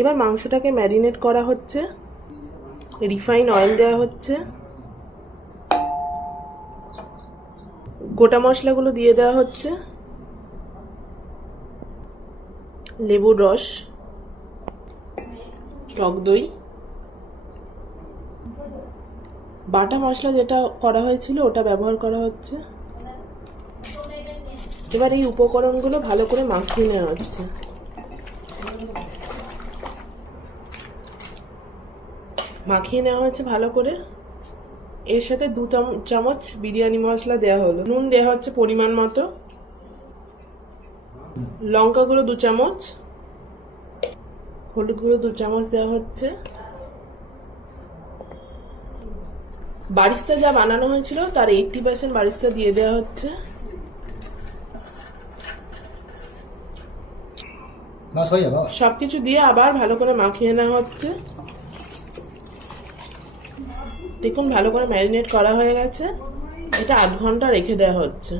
এবার মাংসটাকে ম্যারিনেট করা হচ্ছে। রিফাইন অয়েল দেওয়া হচ্ছে, গোটা মশলাগুলো দিয়ে দেওয়া হচ্ছে, লেবুর রস, টক দই, বাটা মশলা যেটা করা হয়েছিল ওটা ব্যবহার করা হচ্ছে। এবার এই উপকরণগুলো ভালো করে মাখিয়ে নেওয়া হচ্ছে। মাখিয়ে নেওয়া হচ্ছে ভালো করে। এর সাথে 2 চামচ বিরিয়ানি মশলা দেওয়া হলো। নুন দেওয়া হচ্ছে পরিমাণ মতো, লঙ্কা গুঁড়ো 2 চামচ, হলুদ গুঁড়ো 2 চামচ দেওয়া হচ্ছে। বারিস্তা যা বানানো হয়েছিল তার 80% বারিস্তা দিয়ে দেওয়া হচ্ছে। সবকিছু দিয়ে আবার ভালো করে মাখিয়ে নেওয়া হচ্ছে। দেখুন ভালো করে ম্যারিনেট করা হয়ে গেছে। এটা 8 ঘন্টা রেখে দেওয়া হচ্ছে।